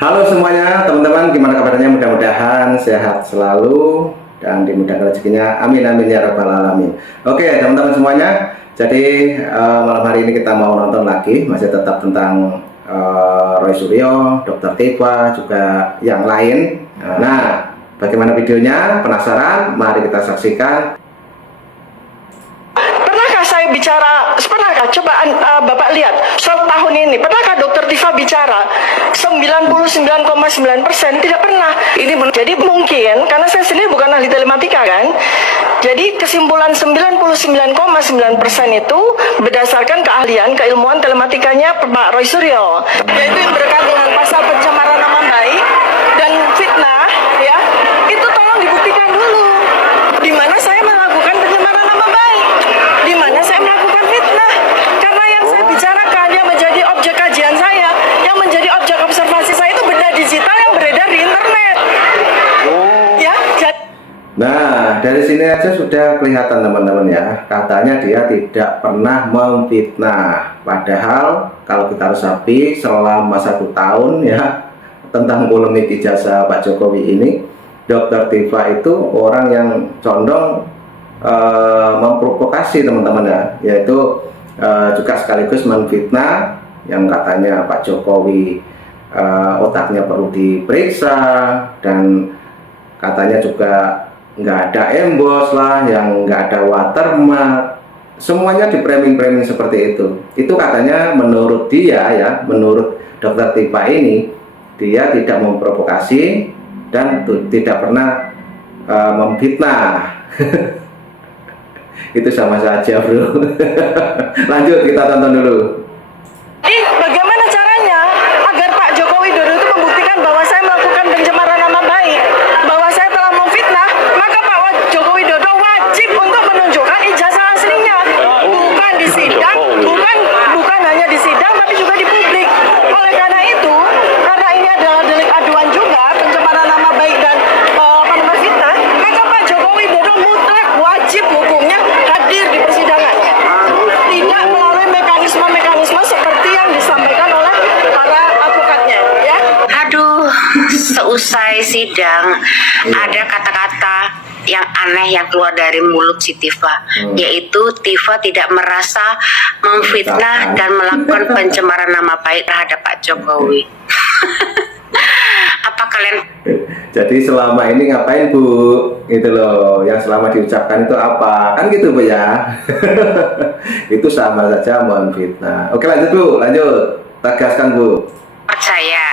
Halo semuanya teman-teman, gimana kabarnya? Mudah-mudahan sehat selalu dan dimudahkan rezekinya. Amin amin ya rabbal alamin. Oke teman-teman semuanya, jadi malam hari ini kita mau nonton lagi, masih tetap tentang Roy Suryo, Dr. Tifa, juga yang lain. Nah, bagaimana videonya? Penasaran? Mari kita saksikan. Saya bicara, pernahkah coba Bapak lihat soal tahun ini, pernahkah Dokter Tifa bicara 99,9%? Tidak pernah. Jadi mungkin karena saya sendiri bukan ahli telematika kan, jadi kesimpulan 99,9% itu berdasarkan keahlian keilmuan telematikanya Pak Roy Suryo, yaitu yang berkaitan dengan pasal pencemaran nama baik dan fitnah, ya itu tolong dibuktikan dulu di mana saya melakukan pencemaran nama baik, di mana saya melakukan fitnah, karena yang saya bicarakan yang menjadi objek kajian saya, yang menjadi objek observasi saya itu benda digital yang beredar di internet. Ya, nah, dari sini aja sudah kelihatan teman-teman ya, katanya dia tidak pernah memfitnah. Padahal kalau kita resapi selama 1 tahun ya tentang polemik ijazah Pak Jokowi ini, Dr. Tifa itu orang yang condong memprovokasi teman-teman ya, yaitu juga sekaligus menfitnah yang katanya Pak Jokowi otaknya perlu diperiksa, dan katanya juga nggak ada embos lah, yang nggak ada watermark, semuanya di framing-framing seperti itu. Itu katanya menurut dia ya, menurut Dr. Tifa ini, dia tidak memprovokasi dan tidak pernah memfitnah. Itu sama saja bro. Lanjut, kita tonton dulu. bagaimana caranya agar Pak Joko Widodo itu membuktikan bahwa saya melakukan pencemaran nama baik, bahwa saya telah memfitnah? Maka Pak Joko Widodo wajib untuk menunjukkan ijazah aslinya, bukan di sidang, bukan hanya di sidang, tapi juga di publik. Oleh karena itu, karena ini adalah delik aduan juga, pencemaran nama baik dan fitnah, maka Pak Joko Widodo mutlak wajib hukumnya hadir di persidangan, tidak melalui mekanisme seperti yang disampaikan oleh para advokatnya, ya. Aduh, seusai sidang ada kata-kata yang aneh yang keluar dari mulut si Tifa, yaitu Tifa tidak merasa memfitnah dan melakukan pencemaran nama baik terhadap Pak Jokowi. Apa kalian? Jadi selama ini ngapain Bu? Gitu loh, yang selama diucapkan itu apa? Kan gitu Bu ya. Itu sama saja memfitnah. Oke lanjut Bu, lanjut. Tegaskan Bu. Percaya,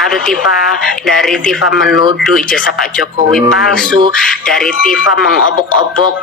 aduh dari Tifa menuduh ijazah Pak Jokowi palsu, dari Tifa mengobok-obok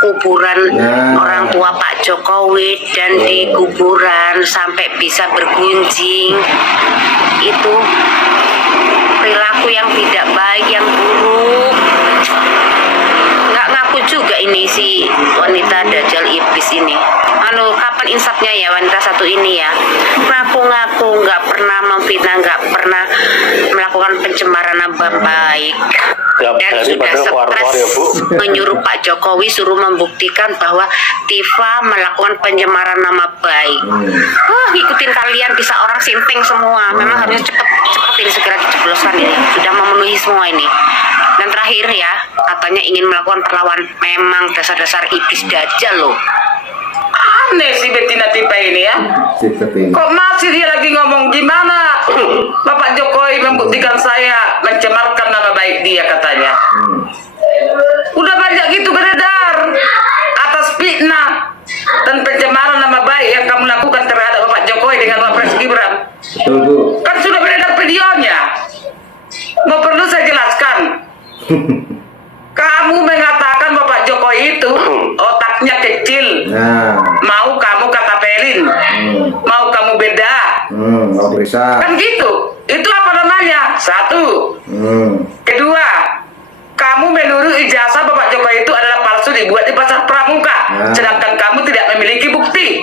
kuburan orang tua Pak Jokowi, dan di kuburan sampai bisa bergunjing. Itu perilaku yang tidak baik, yang buruk. Nggak ngaku juga ini si wanita dajjal iblis ini. Kapan insafnya ya wanita satu ini ya? Ngaku-ngaku nggak pernah memfitnah, nggak pernah melakukan pencemaran nama baik, dan sudah stres menyuruh Pak Jokowi suruh membuktikan bahwa Tifa melakukan pencemaran nama baik. Ngikutin kalian bisa orang sinting semua. Memang harusnya cepat ini segera dijebloskan ya. Sudah memenuhi semua ini. Dan terakhir ya, katanya ingin melakukan perlawanan. Memang dasar-dasar iblis dajjal loh. Aneh si Bettina Tifa ini ya. Kok masih dia lagi ngomong gimana Bapak Jokowi membuktikan saya mencemarkan nama baik dia katanya. Udah banyak gitu beredar atas fitnah dan pencemaran nama baik yang kamu lakukan terhadap Bapak Jokowi dengan Wapres Gibran. Betul Bu. Kan sudah beredar videonya. Mau perlu saya jelaskan? Kamu mengatakan Bapak Jokowi itu otaknya kecil. Mau kamu katapelin, mau kamu beda. Mau periksa. Kan gitu. Itu apa namanya? Satu. Kedua, kamu menurut ijazah Bapak Jokowi itu adalah palsu, dibuat di pasar pramuka, sedangkan kamu tidak memiliki bukti.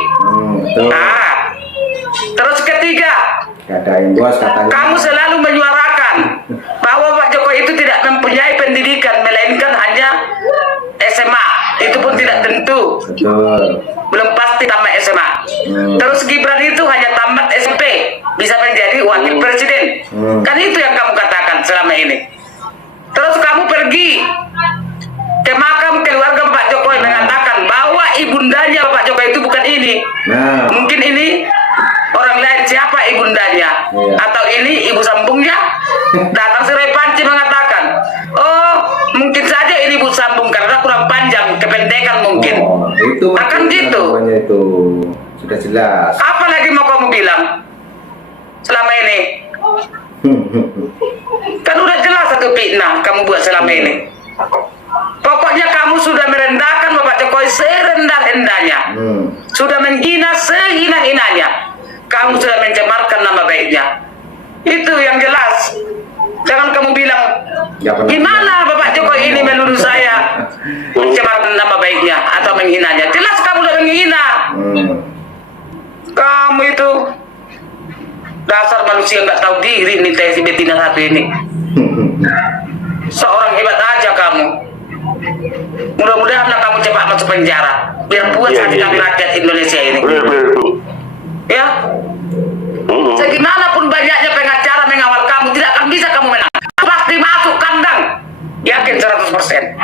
Terus ketiga, kamu selalu menyuarakan bahwa Pak Jokowi itu tidak mempunyai pendidikan, melainkan hanya SMA. Itu pun tidak tentu. Belum pasti tamat SMA. Terus Gibran itu hanya tamat SMP, bisa menjadi wakil presiden. Kan itu yang kamu katakan selama ini. Terus kamu pergi ke makam keluarga Pak Jokowi mengatakan bahwa ibundanya Pak Jokowi itu bukan ini. Mungkin ini orang lain, siapa ibundanya? Atau ini ibu sambungnya? Datang Serai Panci mengatakan, oh mungkin saja ini ibu sambung karena kurang panjang, kependekan mungkin. Itu akan gitu. Itu sudah jelas. Apa lagi mau kamu bilang selama ini? Kan udah jelas satu fitnah kamu buat selama ini. Pokoknya kamu sudah merendahkan Bapak Jokowi serendah-rendahnya, sudah menghina sehina-hinanya. Kamu sudah mencemarkan nama baiknya. Itu yang jelas. Jangan kamu bilang, gimana Bapak Jokowi ini menuduh saya mencemarkan nama baiknya atau menghinanya. Jelas kamu sudah menghina. Kamu itu dasar manusia nggak tahu diri nih, si Betina satu ini. Seorang hebat aja kamu. Mudah-mudahan kamu cepat masuk penjara biar puas hati kami rakyat Indonesia ini. Ya, segimanapun banyaknya pengacara mengawal kamu, tidak akan bisa kamu menang. Pasti masuk kandang, yakin 100%.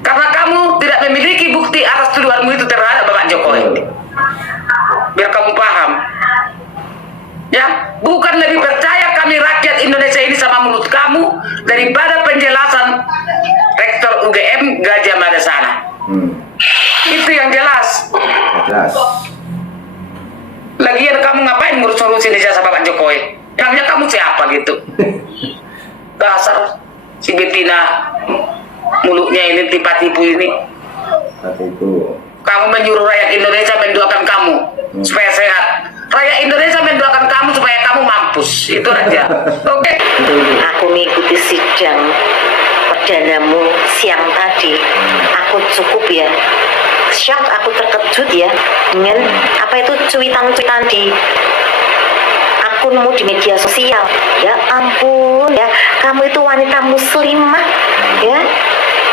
Karena kamu tidak memiliki bukti atas tuduhanmu itu terhadap Bapak Jokowi. Biar kamu paham. Ya, bukan lebih percaya kami rakyat Indonesia ini sama mulut kamu daripada penjelasan Rektor UGM Gajah Mada sana. Itu yang jelas. Jelas. Lagian kamu ngapain ngurus-ngurusin ijazah Bapak Jokowi? Emangnya kamu siapa gitu? Dasar si Betina mulutnya ini tipu-tipu ini. Itu. Kamu menyuruh rakyat Indonesia mendoakan kamu supaya sehat. Rakyat Indonesia mendoakan kamu supaya kamu mampus. Itu aja. Oke. Aku mengikuti sidang perdanamu siang tadi. Aku cukup ya shock, aku terkejut ya dengan apa itu cuitan-cuitan di akunmu di media sosial. Ya ampun ya, kamu itu wanita muslimah ya,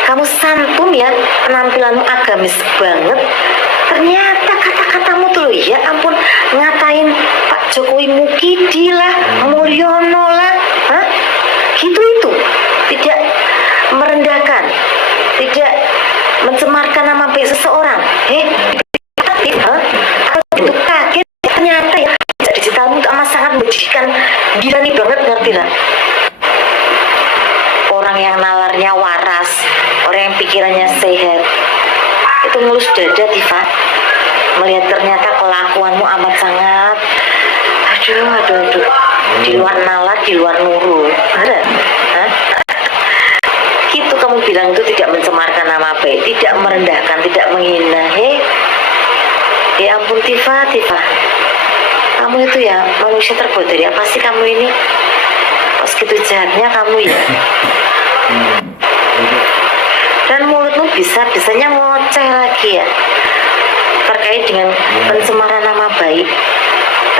kamu santun ya, penampilanmu agamis banget. Ternyata kata-katamu tuh ya ampun, ngatain Pak Jokowi Mukidi lah, Mulyono lah, hah? Gitu itu, tidak merendahkan, tidak mencemarkan nama baik seseorang. Itu kaget ternyata ya, digitalmu itu amat sangat menjijikan, gila nih banget, ngerti lah. Orang yang nalarnya waras, orang yang pikirannya sehat, itu ngelus dada Tifa melihat ternyata kelakuanmu amat sangat aduh di luar nalar, di luar nurul. Gitu kamu bilang itu tidak mencemarkan nama baik, tidak merendahkan, tidak menghina. Ya ampun Tifa, kamu itu ya manusia terbuat dari apa sih kamu ini? Kok segitu jahatnya kamu ya? Dan mulutmu bisanya ngoceh lagi ya terkait dengan pencemaran nama baik.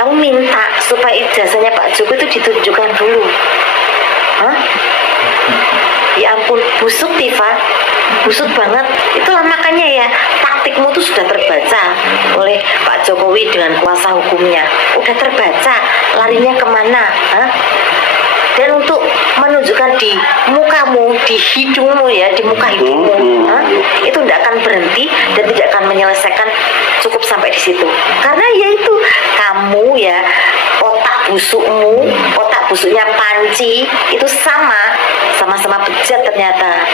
Kamu minta supaya ijazahnya Pak Jokowi itu ditunjukkan dulu. Hah? Ya ampun, busuk Tifa, busuk banget. Itulah makanya ya, taktikmu itu sudah terbaca oleh Pak Jokowi dengan kuasa hukumnya. Udah terbaca larinya kemana. Hah? Dan untuk menunjukkan di mukamu, di hidungmu ya, di muka hidungmu, itu tidak akan berhenti dan tidak akan menyelesaikan cukup sampai di situ. Karena yaitu kamu ya, otak busuknya Panci itu sama-sama bejat ternyata.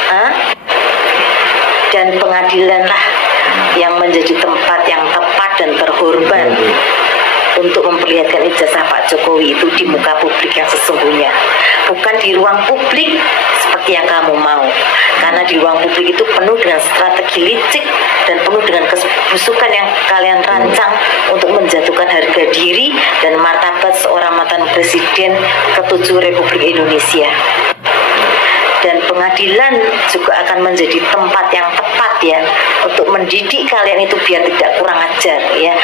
Dan pengadilan lah yang menjadi tempat yang tepat dan terhormat untuk memperlihatkan ijazah Pak Jokowi itu di muka publik yang sesungguhnya, bukan di ruang publik seperti yang kamu mau. Karena di ruang publik itu penuh dengan strategi licik dan penuh dengan kebusukan yang kalian rancang untuk menjatuhkan harga diri dan martabat seorang mantan presiden ke-7 Republik Indonesia. Dan pengadilan juga akan menjadi tempat yang tepat ya untuk mendidik kalian itu biar tidak kurang ajar ya,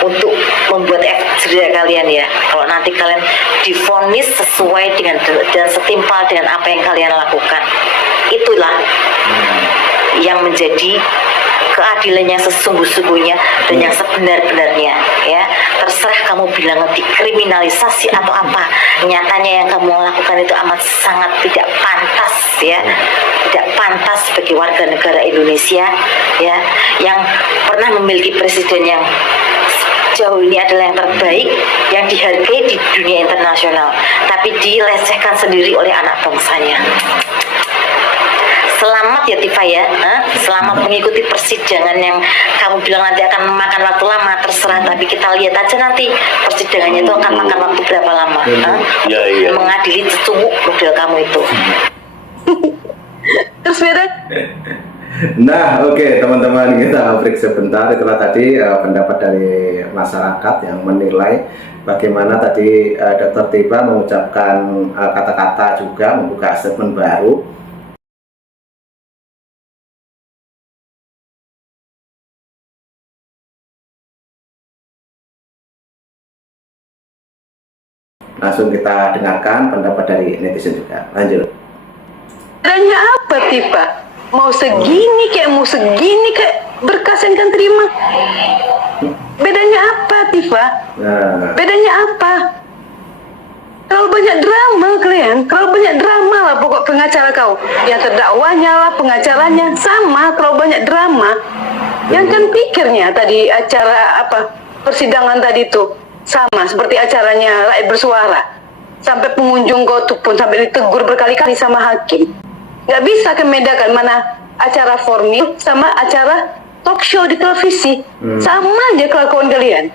untuk membuat efek jerah kalian ya. Kalau nanti kalian divonis sesuai dengan dan setimpal dengan apa yang kalian lakukan, itulah yang menjadi keadilan yang sesungguh-sungguhnya dan yang sebenar-benarnya, ya. Terserah kamu bilang dikriminalisasi atau apa, nyatanya yang kamu lakukan itu amat sangat tidak pantas, ya, tidak pantas bagi warga negara Indonesia, ya, yang pernah memiliki presiden yang jauh ini adalah yang terbaik, yang dihargai di dunia internasional, tapi dilecehkan sendiri oleh anak bangsanya. Selamat ya Tifa ya, selamat mengikuti persidangan yang kamu bilang nanti akan memakan waktu lama, terserah, tapi kita lihat aja nanti persidangannya itu akan makan waktu berapa lama. Iya. Mengadili cecunguk model kamu itu. Terus beda. Nah, oke, teman-teman, kita break sebentar. Itulah tadi pendapat dari masyarakat yang menilai bagaimana tadi Dr. Tifa mengucapkan kata-kata juga, membuka statement baru. Langsung kita dengarkan pendapat dari netizen juga. Lanjut. Bedanya apa Tifa? Mau segini kayak berkas yang kan terima. Bedanya apa Tifa? Nah, Bedanya apa? Terlalu banyak drama kalian, terlalu banyak drama lah pokok pengacara kau. Yang terdakwanya lah, pengacaranya sama, terlalu banyak drama. Yang kan pikirnya tadi acara apa persidangan tadi tuh sama seperti acaranya rakyat bersuara. Sampai pengunjung kau tuh pun sampai ditegur berkali-kali sama hakim. Nggak bisa membedakan mana acara formil sama acara talk show di televisi. Sama aja kelakuan kalian.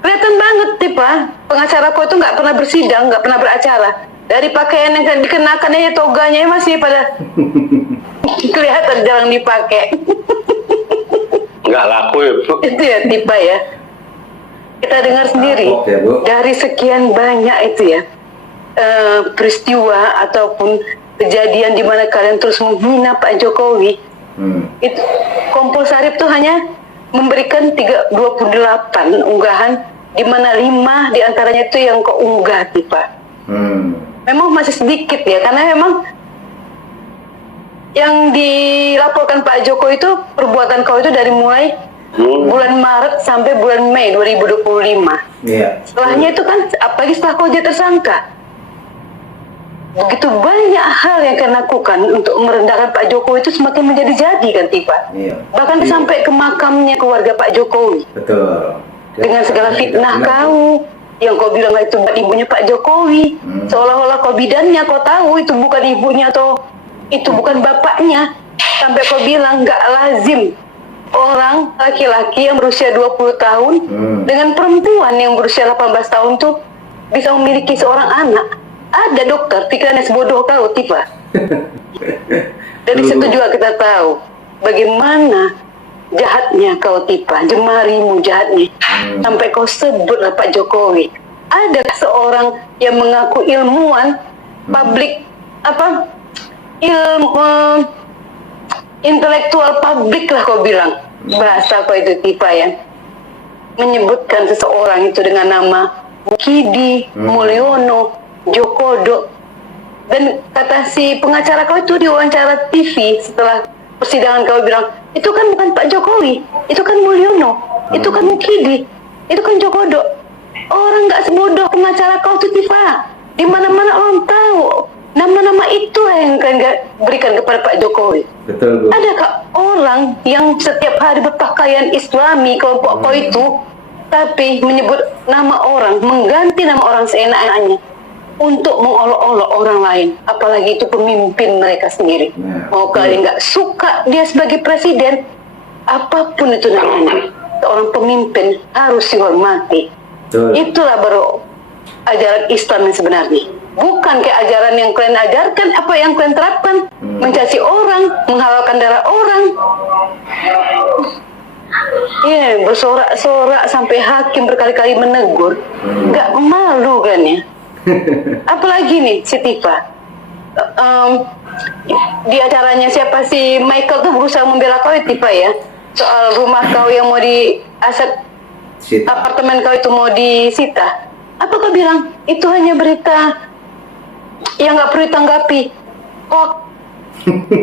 Kelihatan banget Tifa, pengacara kau itu nggak pernah bersidang, nggak pernah beracara. Dari pakaian yang dikenakan aja toganya masih pada kelihatan jarang dipakai. Nggak laku ya Bu. Itu ya Tifa ya. Kita dengar sendiri Oke, Bu. dari sekian banyak itu ya peristiwa ataupun kejadian di mana kalian terus menghina Pak Jokowi. Itu Kompol Sarip tuh hanya memberikan 28 unggahan, di mana 5 diantaranya itu yang kau unggah Tifa. Memang masih sedikit ya, karena memang yang dilaporkan Pak Jokowi itu perbuatan kau itu dari mulai bulan Maret sampai bulan Mei 2025. iya. Setelahnya itu kan, apalagi setelah kau jadi tersangka, begitu banyak hal yang kau lakukan untuk merendahkan Pak Jokowi itu semakin menjadi-jadi kan Tifa. Iya. Bahkan sampai ke makamnya keluarga Pak Jokowi. Betul. Dengan segala fitnah kau, yang kau bilang itu ibunya Pak Jokowi, seolah-olah kau bidannya, kau tahu itu bukan ibunya atau itu bukan bapaknya. Sampai kau bilang nggak lazim orang laki-laki yang berusia 20 tahun dengan perempuan yang berusia 18 tahun tuh bisa memiliki seorang anak. Ada dokter, pikirannya sebodoh kau Tifa. Dari situ juga kita tahu bagaimana jahatnya kau Tifa, jemarimu jahatnya. Sampai kau sebutlah Pak Jokowi. Ada seorang yang mengaku ilmuwan, publik apa intelektual publik lah kau bilang, bahasa kau itu Tifa ya, menyebutkan seseorang itu dengan nama Mukidi, Mulyono, Jokodo, dan kata si pengacara kau itu di wawancara TV setelah persidangan kau bilang itu kan bukan Pak Jokowi, itu kan Mulyono, itu kan Mukidi, itu kan Jokodo. Orang nggak sebodoh pengacara kau tuh Tifa, di mana-mana orang tahu nama-nama itu yang kalian berikan kepada Pak Jokowi. Betul, Bu. Adakah orang yang setiap hari berpakaian Islami kelompok kau itu, tapi menyebut nama orang, mengganti nama orang seenak-enaknya untuk mengolok-olok orang lain, apalagi itu pemimpin mereka sendiri. Mau kalian nggak suka dia sebagai presiden, apapun itu namanya, seorang pemimpin harus dihormati. Betul. Itulah baru ajaran Islam yang sebenarnya. Bukan kayak ajaran yang kalian ajarkan, apa yang kalian terapkan, mencaci orang, menghalalkan darah orang. Iya, bersorak-sorak sampai hakim berkali-kali menegur. Nggak malu kan ya? Apalagi nih si Tifa, di acaranya siapa si Michael tuh berusaha membela kau ya Tifa ya, soal rumah kau yang mau di aset apartemen kau itu mau disita. Apa kau bilang itu hanya berita yang nggak perlu ditanggapi? Kok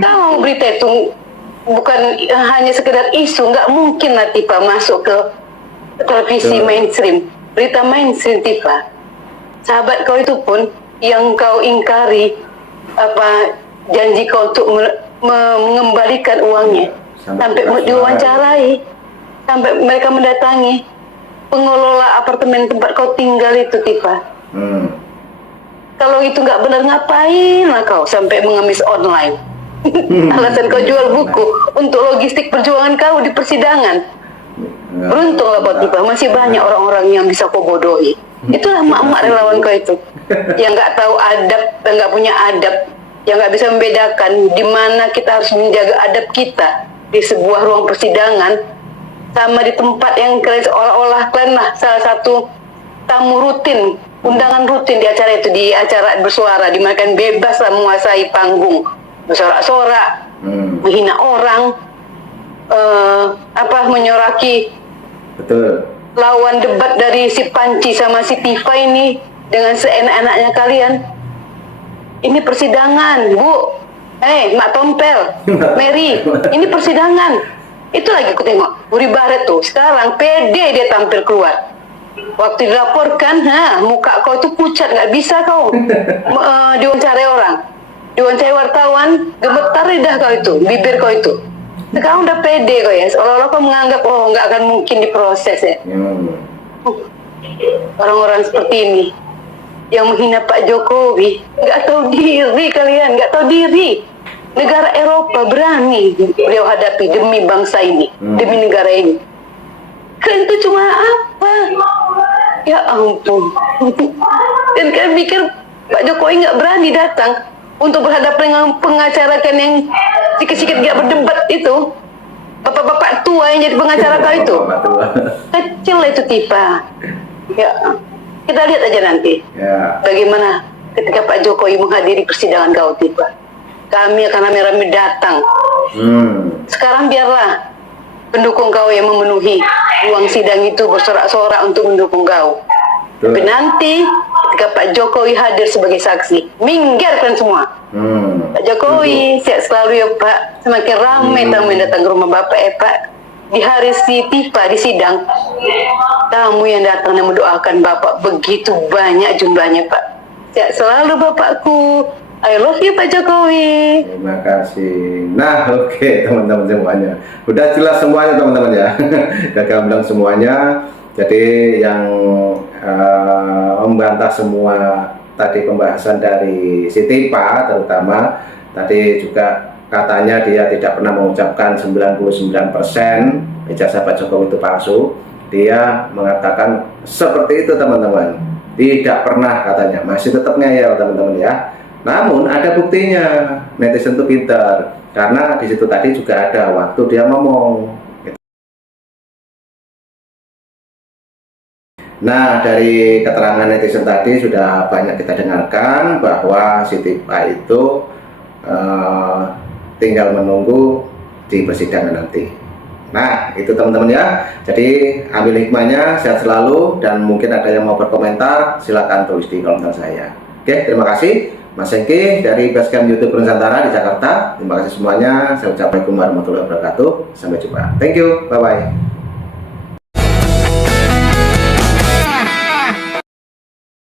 kau berita itu bukan hanya sekedar isu, nggak mungkin lah Tifa masuk ke televisi mainstream, berita mainstream Tifa. Sahabat kau itu pun yang kau ingkari janji kau untuk mengembalikan uangnya, sampai diwawancarai, sampai mereka mendatangi pengelola apartemen tempat kau tinggal itu Tifa. Kalau itu nggak benar, ngapain lah kau sampai mengemis online? Alasan kau jual buku untuk logistik perjuangan kau di persidangan. Beruntunglah kau Tifa, masih banyak orang-orang yang bisa kau bodohi. Itulah mak-mak relawan kau itu, yang nggak tahu adab dan nggak punya adab, yang nggak bisa membedakan di mana kita harus menjaga adab kita di sebuah ruang persidangan, sama di tempat yang kalian seolah-olah kalian lah salah satu tamu rutin, undangan rutin di acara itu, di acara bersuara, di mana kalian bebas lah menguasai panggung, bersorak-sorak, menghina orang, menyoraki. Betul. Lawan debat dari si Panci sama si Tifa ini dengan seenak-enaknya kalian. Ini persidangan, Bu. Mak Tompel, Mary, ini persidangan. Itu lagi aku tengok, Buri Baret tuh sekarang pede dia tampil keluar. Waktu dilaporkan, muka kau itu pucat, nggak bisa kau diwawancarai orang, diwawancarai wartawan, gemetar lidah kau itu, bibir kau itu. Sekarang udah pede kok ya, seolah-olah kau menganggap nggak akan mungkin diproses ya. Orang-orang seperti ini yang menghina Pak Jokowi, nggak tahu diri kalian, nggak tahu diri. Negara Eropa berani beliau hadapi demi bangsa ini, demi negara ini. Kalian itu cuma apa? Ya ampun. Dan kalian pikir Pak Jokowi nggak berani datang untuk berhadapan dengan pengacara kan yang sikit-sikit gak berdebat itu, bapak-bapak tua yang jadi pengacara kau itu, kecil itu Tifa. Ya, kita lihat aja nanti bagaimana ketika Pak Jokowi menghadiri persidangan kau Tifa. Kami akan rame-rame datang. Sekarang biarlah pendukung kau yang memenuhi ruang sidang itu bersorak-sorak untuk mendukung kau. Tapi nanti ketika Pak Jokowi hadir sebagai saksi, minggirkan semua. Pak Jokowi, sehat selalu ya Pak. Semakin ramai tamu yang datang ke rumah Bapak Pak. Di hari si Tifa di sidang, tamu yang datang dan mendoakan Bapak begitu banyak jumlahnya Pak. Sehat selalu Bapakku. I love you Pak Jokowi. Terima kasih. Nah, oke teman-teman semuanya. Udah jelas semuanya teman-teman ya. Udah gamblang semuanya. Jadi yang membantah semua tadi pembahasan dari si Tifa, terutama tadi juga katanya dia tidak pernah mengucapkan 99% ijazah Pak Jokowi itu palsu. Dia mengatakan seperti itu teman-teman. Tidak pernah katanya, masih tetap ngeyel teman-teman ya. Namun ada buktinya, netizen itu pintar, karena di situ tadi juga ada waktu dia ngomong. Nah, dari keterangan netizen tadi sudah banyak kita dengarkan bahwa si Tifa itu tinggal menunggu di persidangan nanti. Nah, itu teman-teman ya. Jadi ambil hikmahnya, sehat selalu, dan mungkin ada yang mau berkomentar, silakan tulis di kolom komentar saya. Oke, terima kasih. Mas Hengki dari Basecamp YouTube Nusantara di Jakarta. Terima kasih semuanya. Saya ucapkan Assalamualaikum warahmatullahi wabarakatuh. Sampai jumpa. Thank you. Bye-bye.